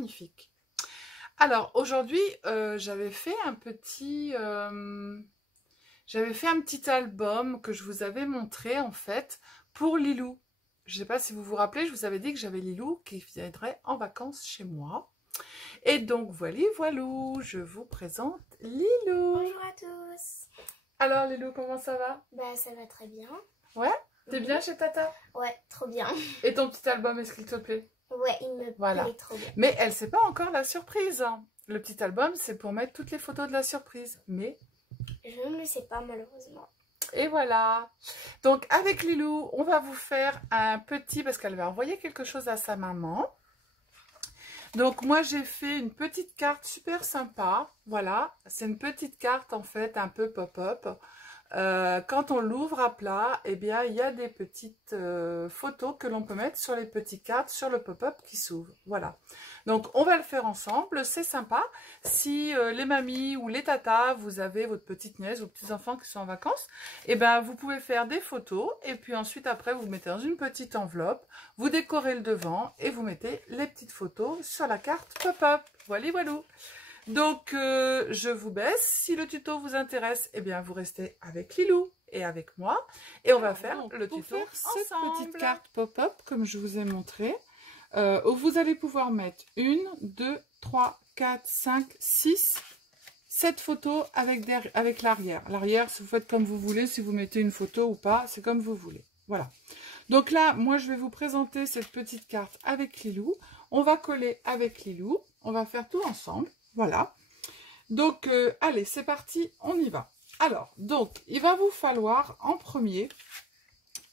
magnifique. Alors, aujourd'hui, j'avais fait un petit album que je vous avais montré, en fait, pour Lilou. Je ne sais pas si vous vous rappelez, je vous avais dit que j'avais Lilou qui viendrait en vacances chez moi. Et donc, voilou, je vous présente Lilou. Bonjour à tous. Alors, Lilou, comment ça va? Bah, ça va très bien. Ouais? T'es bien chez Tata? Ouais, trop bien. Et ton petit album, est-ce qu'il te plaît? Ouais, il me plaît trop bien. Mais elle sait pas encore la surprise. Le petit album, c'est pour mettre toutes les photos de la surprise. Mais je ne le sais pas, malheureusement. Et voilà. Donc, avec Lilou, on va vous faire un petit... Parce qu'elle va envoyer quelque chose à sa maman. Donc, moi, j'ai fait une petite carte super sympa. Voilà. C'est une petite carte, en fait, un peu pop-up. Quand on l'ouvre à plat, eh bien, il y a des petites photos que l'on peut mettre sur les petites cartes, sur le pop-up qui s'ouvre. Voilà. Donc, on va le faire ensemble. C'est sympa. Si les mamies ou les tatas, vous avez votre petite nièce ou petits enfants qui sont en vacances, eh bien, vous pouvez faire des photos. Et puis ensuite, après, vous mettez dans une petite enveloppe. Vous décorez le devant et vous mettez les petites photos sur la carte pop-up. Voilà, voilà. Donc, je vous baisse. Si le tuto vous intéresse, eh bien, vous restez avec Lilou et avec moi. Et on va faire le tuto ensemble. Cette petite carte pop-up, comme je vous ai montré, où vous allez pouvoir mettre 1, 2, 3, 4, 5, 6, 7 photos avec l'arrière. L'arrière, vous faites comme vous voulez. Si vous mettez une photo ou pas, c'est comme vous voulez. Voilà. Donc là, moi, je vais vous présenter cette petite carte avec Lilou. On va coller avec Lilou. On va faire tout ensemble. Voilà, donc allez, c'est parti, on y va. Alors, donc, il va vous falloir en premier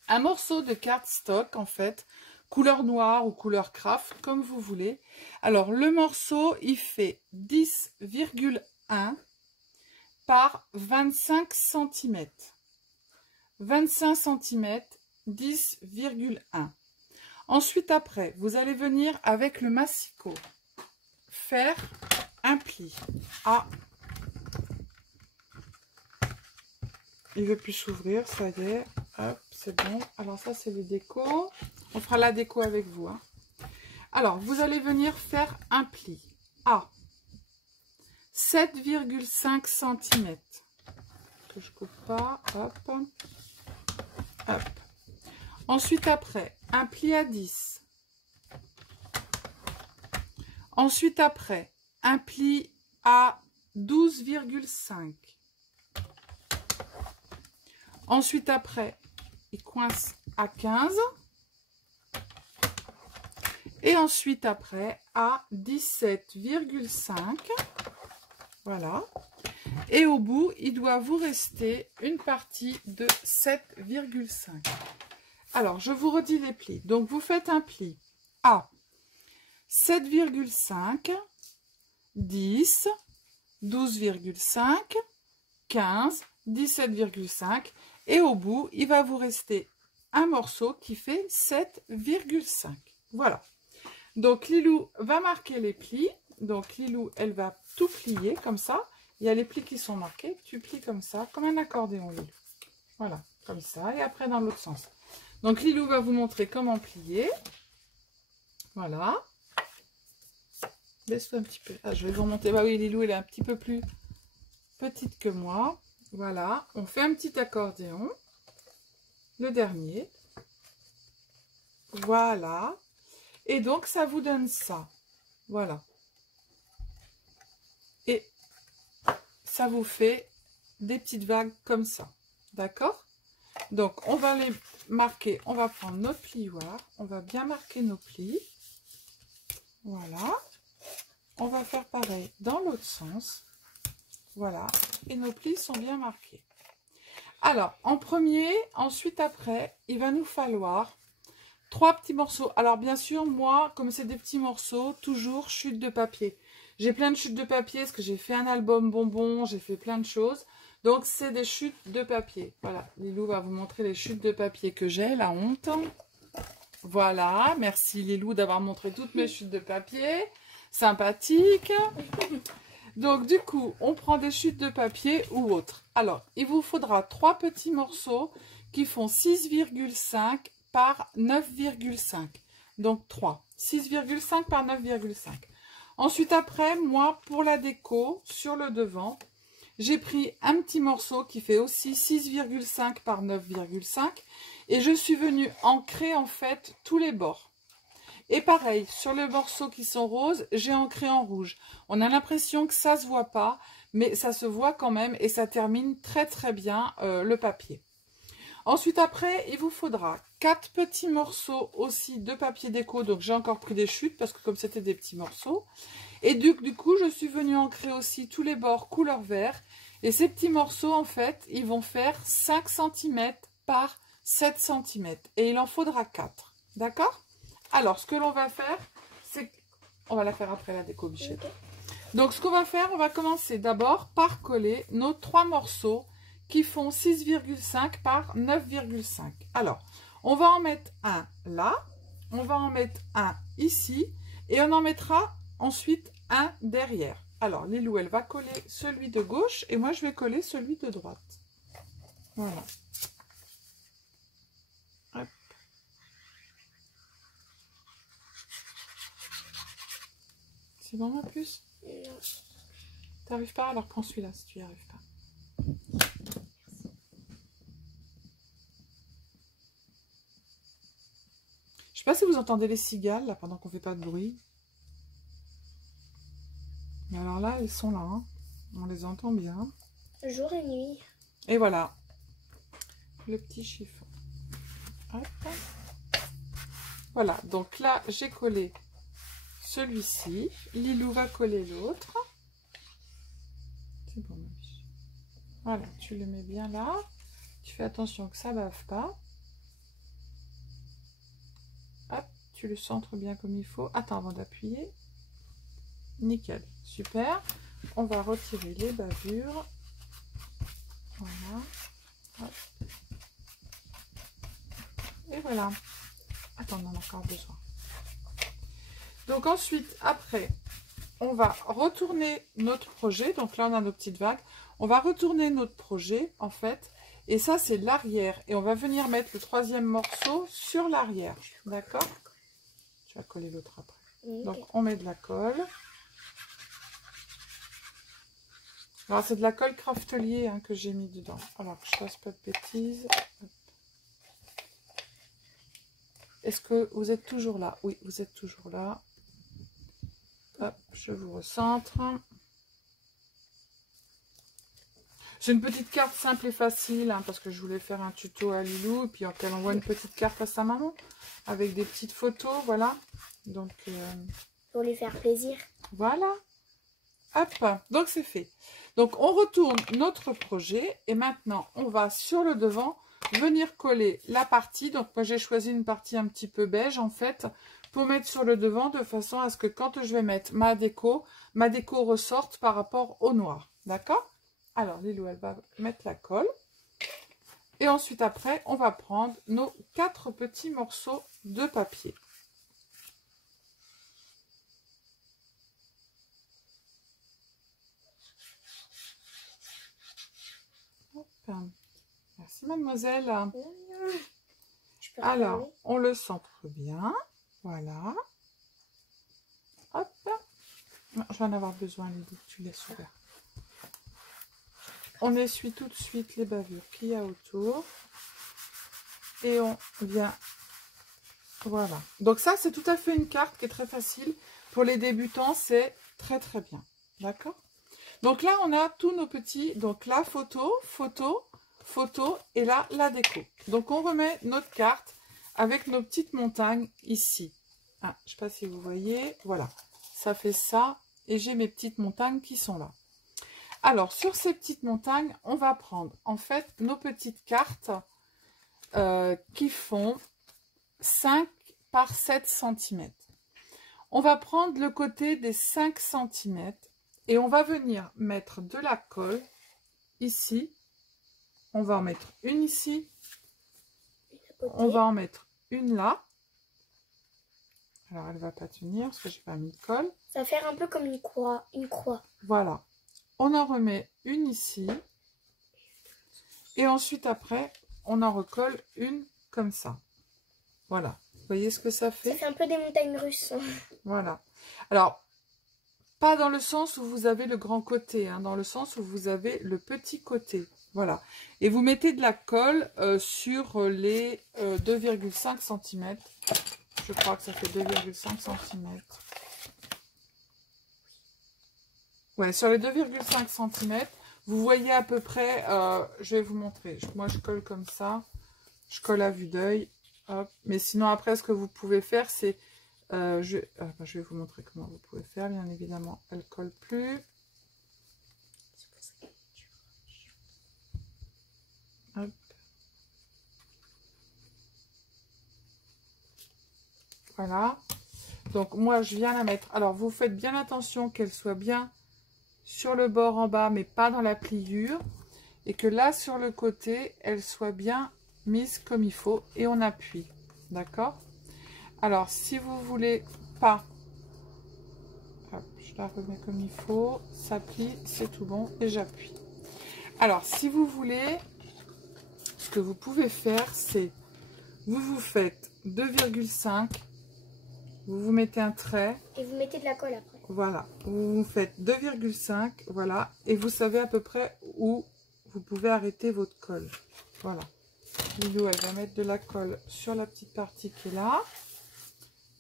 un morceau de cardstock, en fait, couleur noire ou couleur craft, comme vous voulez. Alors, le morceau, il fait 10,1 par 25 cm. 25 cm, 10,1. Ensuite, après, vous allez venir avec le massicot faire un pli. Ah, il ne veut plus s'ouvrir, ça y est. Hop, c'est bon. Alors ça, c'est les décos. On fera la déco avec vous. Hein. Alors, vous allez venir faire un pli à 7,5 cm. Que je coupe pas. Hop. Hop. Ensuite, après, un pli à 10. Ensuite, après, un pli à 12,5. Ensuite, après, il coince à 15. Et ensuite, après, à 17,5. Voilà. Et au bout, il doit vous rester une partie de 7,5. Alors, je vous redis les plis. Donc, vous faites un pli à 7,5, 10, 12,5, 15, 17,5 et au bout, il va vous rester un morceau qui fait 7,5. Voilà. Donc, Lilou va marquer les plis. Donc, Lilou, elle va tout plier comme ça. Il y a les plis qui sont marqués. Tu plies comme ça, comme un accordéon, Lilou. Voilà, comme ça. Et après, dans l'autre sens. Donc, Lilou va vous montrer comment plier. Voilà. Baisse-toi un petit peu. Ah, je vais vous remonter. Bah oui, Lilou, elle est un petit peu plus petite que moi. Voilà. On fait un petit accordéon. Le dernier. Voilà. Et donc, ça vous donne ça. Voilà. Et ça vous fait des petites vagues comme ça. D'accord? Donc, on va les marquer. On va prendre notre plioir. On va bien marquer nos plis. Voilà. On va faire pareil dans l'autre sens. Voilà. Et nos plis sont bien marqués. Alors, en premier, ensuite après, il va nous falloir 3 petits morceaux. Alors, bien sûr, moi, comme c'est des petits morceaux, toujours chute de papier. J'ai plein de chutes de papier parce que j'ai fait un album bonbon, j'ai fait plein de choses. Donc, c'est des chutes de papier. Voilà. Lilou va vous montrer les chutes de papier que j'ai, la honte. Voilà. Merci, Lilou, d'avoir montré toutes mes chutes de papier. Sympathique. Donc du coup, on prend des chutes de papier ou autres. Alors, il vous faudra 3 petits morceaux qui font 6,5 par 9,5. Donc 3. 6,5 par 9,5. Ensuite, après, moi, pour la déco, sur le devant, j'ai pris un petit morceau qui fait aussi 6,5 par 9,5 et je suis venue ancrer en fait tous les bords. Et pareil, sur les morceaux qui sont roses, j'ai ancré en rouge. On a l'impression que ça se voit pas, mais ça se voit quand même et ça termine très très bien le papier. Ensuite après, il vous faudra 4 petits morceaux aussi de papier déco. Donc j'ai encore pris des chutes parce que comme c'était des petits morceaux. Et du coup, je suis venue ancrer aussi tous les bords couleur vert. Et ces petits morceaux, en fait, ils vont faire 5 cm par 7 cm. Et il en faudra 4. D'accord? Alors, ce que l'on va faire, c'est... On va la faire après la déco, Bichette. Donc, ce qu'on va faire, on va commencer d'abord par coller nos 3 morceaux qui font 6,5 par 9,5. Alors, on va en mettre un là, on va en mettre un ici, et on en mettra ensuite un derrière. Alors, Lilou, elle va coller celui de gauche, et moi, je vais coller celui de droite. Voilà. Hop. C'est bon, ma puce? Non. T'arrives pas? Alors prends celui-là si tu n'y arrives pas. Je sais pas si vous entendez les cigales là pendant qu'on fait pas de bruit. Mais alors là, elles sont là. Hein. On les entend bien. Jour et nuit. Et voilà. Le petit chiffon. Hop. Voilà. Donc là, j'ai collé celui-ci. Lilou va coller l'autre. C'est bon, ma biche. Voilà, tu le mets bien là. Tu fais attention que ça bave pas. Hop, tu le centres bien comme il faut. Attends, avant d'appuyer. Nickel, super. On va retirer les bavures. Voilà. Hop. Et voilà. Attends, on en a encore besoin. Donc ensuite, après, on va retourner notre projet. Donc là, on a nos petites vagues. On va retourner notre projet, en fait. Et ça, c'est l'arrière. Et on va venir mettre le 3e morceau sur l'arrière. D'accord? Tu vas coller l'autre après. Okay. Donc, on met de la colle. Alors, c'est de la colle Craftelier hein, que j'ai mis dedans. Alors, que je fasse pas de bêtises. Est-ce que vous êtes toujours là? Oui, vous êtes toujours là. Hop, je vous recentre. C'est une petite carte simple et facile, hein, parce que je voulais faire un tuto à Lilou, et puis qu'elle envoie une petite carte à sa maman, avec des petites photos, voilà. Donc, pour lui faire plaisir. Voilà. Hop, donc c'est fait. Donc, on retourne notre projet, et maintenant, on va sur le devant, venir coller la partie. Donc, moi, j'ai choisi une partie un petit peu beige, en fait, pour mettre sur le devant, de façon à ce que quand je vais mettre ma déco ressorte par rapport au noir. D'accord? Alors, Lilou, elle va mettre la colle. Et ensuite, après, on va prendre nos 4 petits morceaux de papier. Hop. Merci, mademoiselle. Alors, on le centre bien. Voilà. Hop. Non, je vais en avoir besoin, Lilou. Tu laisses ouvert. On essuie tout de suite les bavures qu'il y a autour. Et on vient... Voilà. Donc ça, c'est tout à fait une carte qui est très facile. Pour les débutants, c'est très très bien. D'accord? Donc là, on a tous nos petits... Donc là, photo, photo, photo. Et là, la déco. Donc on remet notre carte avec nos petites montagnes ici. Ah, je ne sais pas si vous voyez. Voilà. Ça fait ça. Et j'ai mes petites montagnes qui sont là. Alors, sur ces petites montagnes, on va prendre en fait nos petites cartes qui font 5 par 7 cm. On va prendre le côté des 5 cm et on va venir mettre de la colle ici. On va en mettre une ici. On va en mettre une là. Alors, elle ne va pas tenir parce que je n'ai pas mis de colle. Ça va faire un peu comme une croix. Voilà. On en remet une ici. Et ensuite, après, on en recolle une comme ça. Voilà. Vous voyez ce que ça fait? Ça fait un peu des montagnes russes. Voilà. Alors, pas dans le sens où vous avez le grand côté, hein, dans le sens où vous avez le petit côté. Voilà. Et vous mettez de la colle sur les 2,5 cm. Je crois que ça fait 2,5 cm. Ouais, sur les 2,5 cm, vous voyez à peu près, je vais vous montrer. Moi, je colle comme ça. Je colle à vue d'œil. Mais sinon, après, ce que vous pouvez faire, c'est... je vais vous montrer comment vous pouvez faire. Bien évidemment, elle ne colle plus. Hop. Voilà. Donc, moi, je viens la mettre. Alors, vous faites bien attention qu'elle soit bien sur le bord en bas, mais pas dans la pliure. Et que là, sur le côté, elle soit bien mise comme il faut. Et on appuie. D'accord? Alors, si vous voulez pas... Hop, je la remets comme il faut. Ça plie, c'est tout bon. Et j'appuie. Alors, si vous voulez, ce que vous pouvez faire, c'est... Vous faites 2,5. Vous vous mettez un trait. Et vous mettez de la colle après. Voilà. Vous faites 2,5. Voilà. Et vous savez à peu près où vous pouvez arrêter votre colle. Voilà. Lilou, elle va mettre de la colle sur la petite partie qui est là.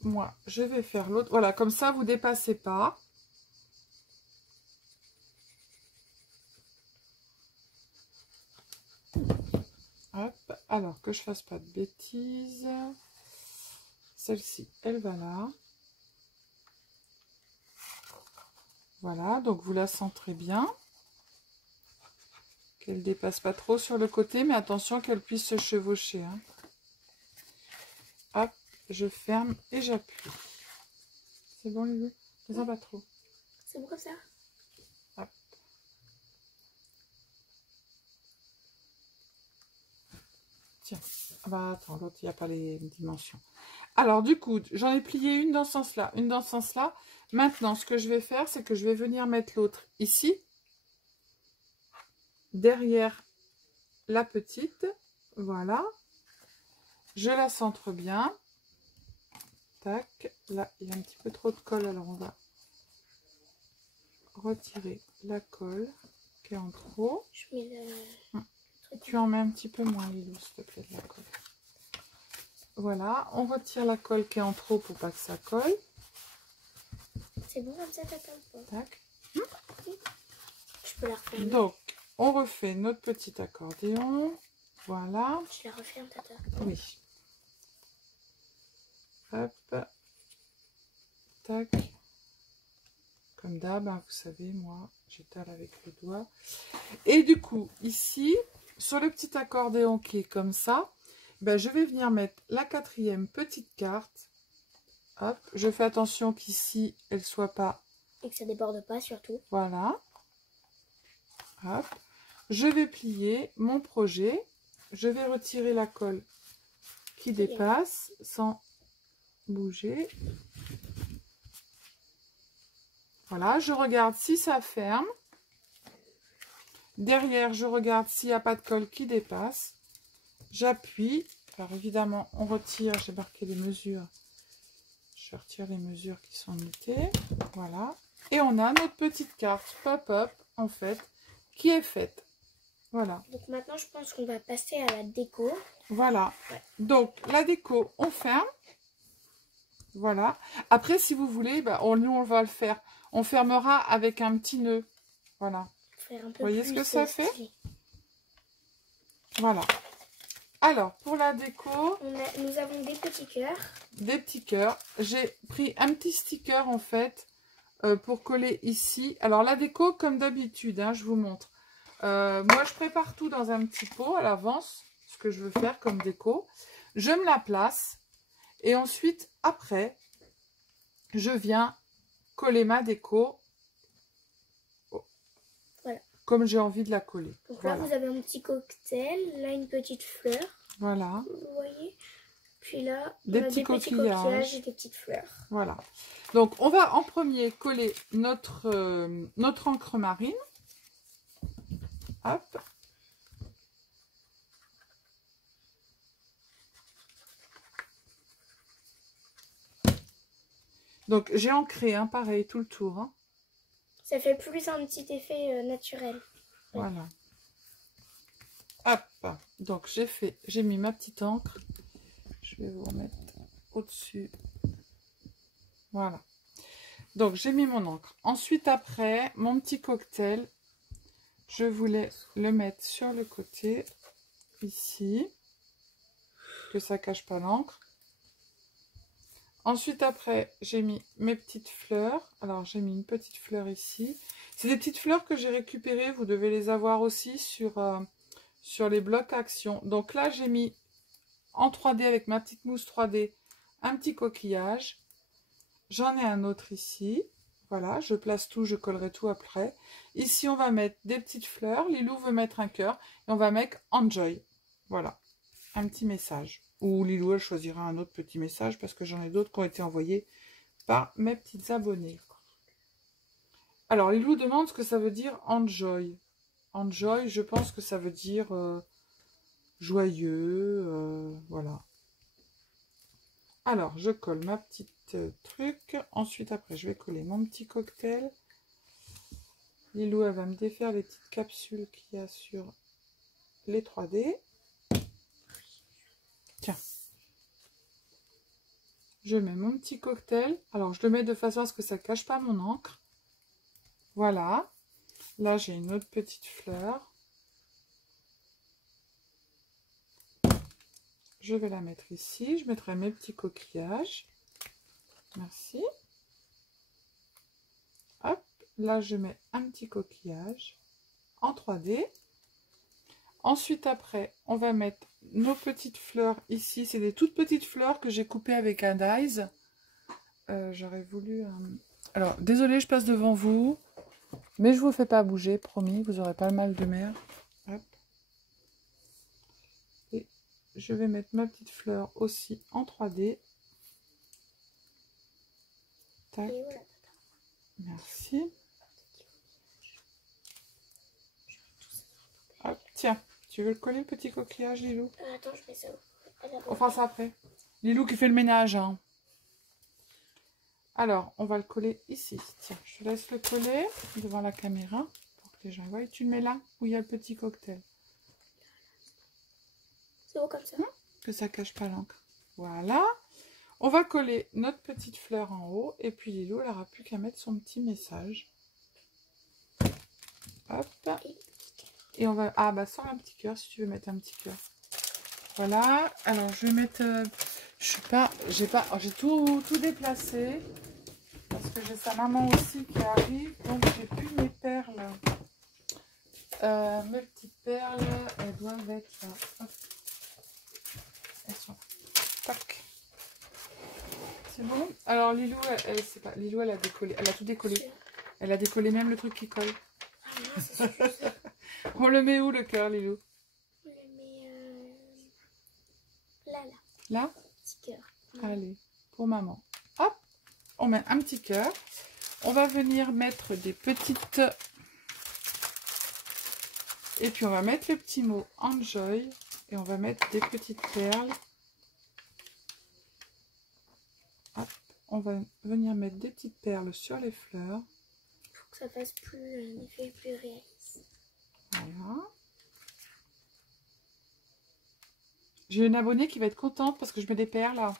Moi, je vais faire l'autre. Voilà, comme ça, vous ne dépassez pas. Hop. Alors, que je ne fasse pas de bêtises. Celle-ci, elle va là. Voilà, donc vous la centrez bien. Qu'elle ne dépasse pas trop sur le côté, mais attention qu'elle puisse se chevaucher. Hein. Hop, je ferme et j'appuie. C'est bon, Lulu? Ne pas trop. C'est bon comme ça? Hop. Tiens, ah bah attends, l'autre, il n'y a pas les dimensions. Alors, du coup, j'en ai plié une dans ce sens-là, une dans ce sens-là. Maintenant, ce que je vais faire, c'est que je vais venir mettre l'autre ici, derrière la petite. Voilà. Je la centre bien. Tac. Là, il y a un petit peu trop de colle, alors on va retirer la colle qui est en trop. Je mets le... Tu en mets un petit peu moins, Lilou, s'il te plaît, de la colle. Voilà, on retire la colle qui est en trop pour pas que ça colle. C'est bon comme ça, tata? Tac. Je peux la refermer. Donc, on refait notre petit accordéon. Voilà. Je la referme, tata. Oui. Hop. Tac. Comme d'hab, hein, vous savez, moi, j'étale avec le doigt. Et du coup, ici, sur le petit accordéon qui est comme ça, ben, je vais venir mettre la 4e petite carte. Hop. Je fais attention qu'ici, elle ne soit pas... Et que ça déborde pas, surtout. Voilà. Hop. Je vais plier mon projet. Je vais retirer la colle qui dépasse sans bouger. Voilà, je regarde si ça ferme. Derrière, je regarde s'il n'y a pas de colle qui dépasse. J'appuie. Alors évidemment, on retire. J'ai marqué les mesures. Je retire les mesures qui sont notées. Voilà. Et on a notre petite carte pop-up, en fait, qui est faite. Voilà. Donc maintenant, je pense qu'on va passer à la déco. Voilà. Ouais. Donc, la déco, on ferme. Voilà. Après, si vous voulez, bah, nous, on va le faire. On fermera avec un petit nœud. Voilà. Faire un peu Vous voyez plus ce que ça fait? stylé. Voilà. Alors, pour la déco, Nous avons des petits cœurs. des petits cœurs. J'ai pris un petit sticker, en fait, pour coller ici. Alors, la déco, comme d'habitude, hein, je vous montre. Moi, je prépare tout dans un petit pot à l'avance, ce que je veux faire comme déco. Je me la place. Et ensuite, après, je viens coller ma déco Voilà. comme j'ai envie de la coller. Donc voilà. là, vous avez un petit cocktail. Là, une petite fleur. Voilà. Vous voyez? Puis là, Des on a petits des petits coquillages. coquillages et des petites fleurs. Voilà. Donc, on va en premier coller notre encre marine. Hop. Donc, j'ai ancré, hein, pareil, tout le tour. Hein. Ça fait plus un petit effet naturel. Voilà. Hop. Donc j'ai mis ma petite encre. Je vais vous remettre au-dessus. Voilà. Donc j'ai mis mon encre. Ensuite après, mon petit cocktail, je voulais le mettre sur le côté, ici, que ça cache pas l'encre. Ensuite après, j'ai mis mes petites fleurs. Alors j'ai mis une petite fleur ici. C'est des petites fleurs que j'ai récupérées. Vous devez les avoir aussi sur les blocs action. Donc là j'ai mis en 3D avec ma petite mousse 3D un petit coquillage. J'en ai un autre ici. Voilà, je place tout, je collerai tout après. Ici, on va mettre des petites fleurs. Lilou veut mettre un cœur. Et on va mettre Enjoy. Voilà, un petit message. Ou Lilou, elle choisira un autre petit message parce que j'en ai d'autres qui ont été envoyés par mes petites abonnées. Alors, Lilou demande ce que ça veut dire Enjoy. Enjoy, je pense que ça veut dire joyeux. Voilà. Alors, je colle ma petite truc. Ensuite, après, je vais coller mon petit cocktail. Lilou, elle va me défaire les petites capsules qu'il y a sur les 3D. Tiens. Je mets mon petit cocktail. Alors, je le mets de façon à ce que ça ne cache pas mon encre. Voilà. Là, j'ai une autre petite fleur. Je vais la mettre ici. Je mettrai mes petits coquillages. Merci. Hop. Là, je mets un petit coquillage en 3D. Ensuite, après, on va mettre nos petites fleurs ici. C'est des toutes petites fleurs que j'ai coupées avec un dies. J'aurais voulu... Alors, désolée, je passe devant vous. Mais je ne vous fais pas bouger, promis. Vous n'aurez pas le mal de mer. Hop. Et je vais mettre ma petite fleur aussi en 3D. Tac. Merci. Hop, tiens. Tu veux le coller, le petit coquillage, Lilou? Attends, je mets ça. On fera ça après. Lilou qui fait le ménage. Hein. Alors, on va le coller ici. Tiens, je te laisse le coller devant la caméra pour que les gens voient. Tu le mets là où il y a le petit cocktail. C'est haut comme ça. Que ça cache pas l'encre. Voilà. On va coller notre petite fleur en haut. Et puis Lilou, elle n'aura plus qu'à mettre son petit message. Hop. Et on va... Ah, bah, sors un petit cœur si tu veux mettre un petit cœur. Voilà. Alors, je vais mettre... J'ai tout déplacé. Parce que j'ai sa maman aussi qui arrive. Donc, j'ai plus mes perles. Mes petites perles, elles doivent être là. Hop. Elles sont là. Tac. C'est bon. Alors, Lilou, Lilou, elle a décollé. Elle a tout décollé. Elle a décollé même le truc qui colle. On le met où, le cœur, Lilou? On le met là. Là? Petit cœur. Allez, pour maman. Hop, on met un petit cœur. On va venir mettre des petites... Et puis, on va mettre le petit mot Enjoy. Et on va mettre des petites perles. Hop, on va venir mettre des petites perles sur les fleurs. Il faut que ça fasse un effet plus réaliste. Voilà. J'ai une abonnée qui va être contente parce que je mets des perles là.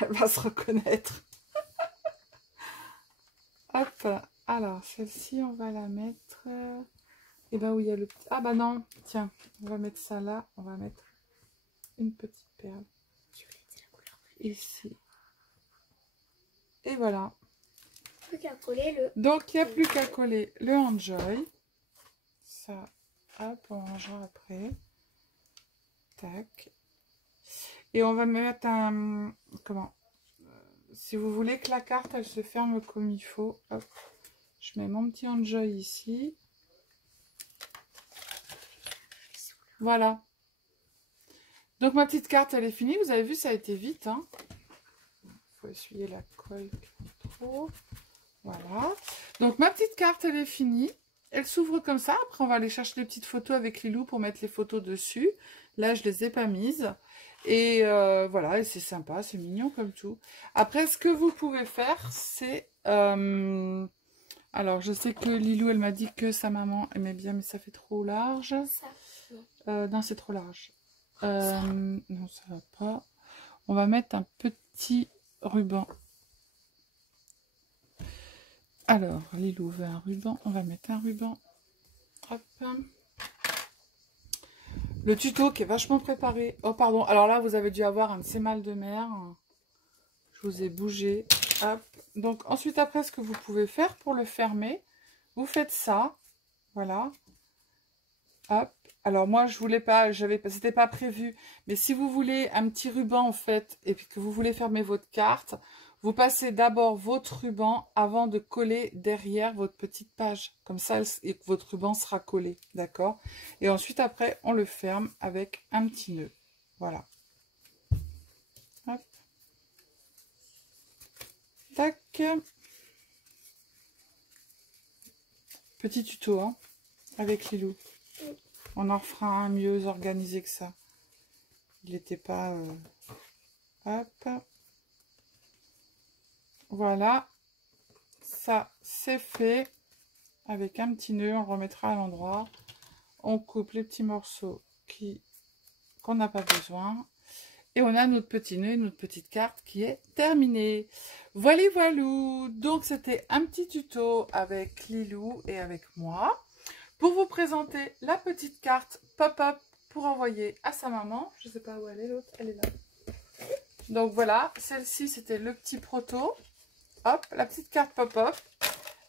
Elle va se reconnaître. Hop. Alors, celle-ci, on va la mettre... Et ben où il y a le... Ah bah non. Tiens, on va mettre ça là. On va mettre une petite perle. Ici. Et voilà. Plus qu'à coller le... Donc, il n'y a plus qu'à coller le Enjoy. Ça, hop, on rangera après. Tac. Et on va mettre un... Comment? Si vous voulez que la carte, elle se ferme comme il faut. Hop. Je mets mon petit Enjoy ici. Voilà. Donc, ma petite carte, elle est finie. Vous avez vu, ça a été vite. Hein. Faut essuyer la colle trop. Voilà. Donc, ma petite carte, elle est finie. Elle s'ouvre comme ça. Après, on va aller chercher des petites photos avec Lilou pour mettre les photos dessus. Là, je les ai pas mises. Et voilà, et c'est sympa, c'est mignon comme tout. Après, ce que vous pouvez faire, c'est Alors, je sais que Lilou, elle m'a dit que sa maman aimait bien, mais ça fait trop large. Ça, non. Non, c'est trop large. Non, ça va pas. On va mettre un petit ruban. Alors, Lilou veut un ruban. On va mettre un ruban. Hop. Le tuto qui est vachement préparé. Oh, pardon. Alors là, vous avez dû avoir un de ces mal de mer. Je vous ai bougé. Hop. Donc, ensuite, après, ce que vous pouvez faire pour le fermer, vous faites ça. Voilà. Hop. Alors, moi, je voulais pas, c'était pas prévu. Mais si vous voulez un petit ruban, en fait, et puis que vous voulez fermer votre carte, vous passez d'abord votre ruban avant de coller derrière votre petite page. Comme ça, et que votre ruban sera collé. D'accord? Et ensuite, après, on le ferme avec un petit nœud. Voilà. Hop. Tac. Petit tuto, hein, avec Lilou. On en refera un mieux organisé que ça. Il n'était pas... Hop. Voilà. Ça, c'est fait. Avec un petit nœud, on le remettra à l'endroit. On coupe les petits morceaux qu'on n'a pas besoin. Et on a notre petit nœud, notre petite carte qui est terminée. Voilà, voilou. Donc, c'était un petit tuto avec Lilou et avec moi pour vous présenter la petite carte pop-up pour envoyer à sa maman. Je ne sais pas où elle est, l'autre. Elle est là. Donc, voilà. Celle-ci, c'était le petit proto. Hop, la petite carte pop-up.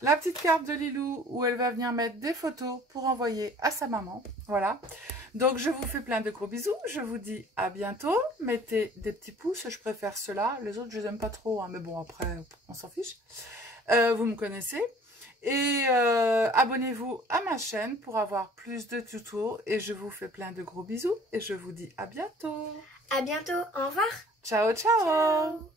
La petite carte de Lilou où elle va venir mettre des photos pour envoyer à sa maman. Voilà. Donc, je vous fais plein de gros bisous. Je vous dis à bientôt. Mettez des petits pouces. Je préfère ceux-là. Les autres, je les aime pas trop. Hein, mais bon, après, on s'en fiche. Vous me connaissez. Et abonnez-vous à ma chaîne pour avoir plus de tutos. Et je vous fais plein de gros bisous. Et je vous dis à bientôt. À bientôt. Au revoir. Ciao, ciao. Ciao.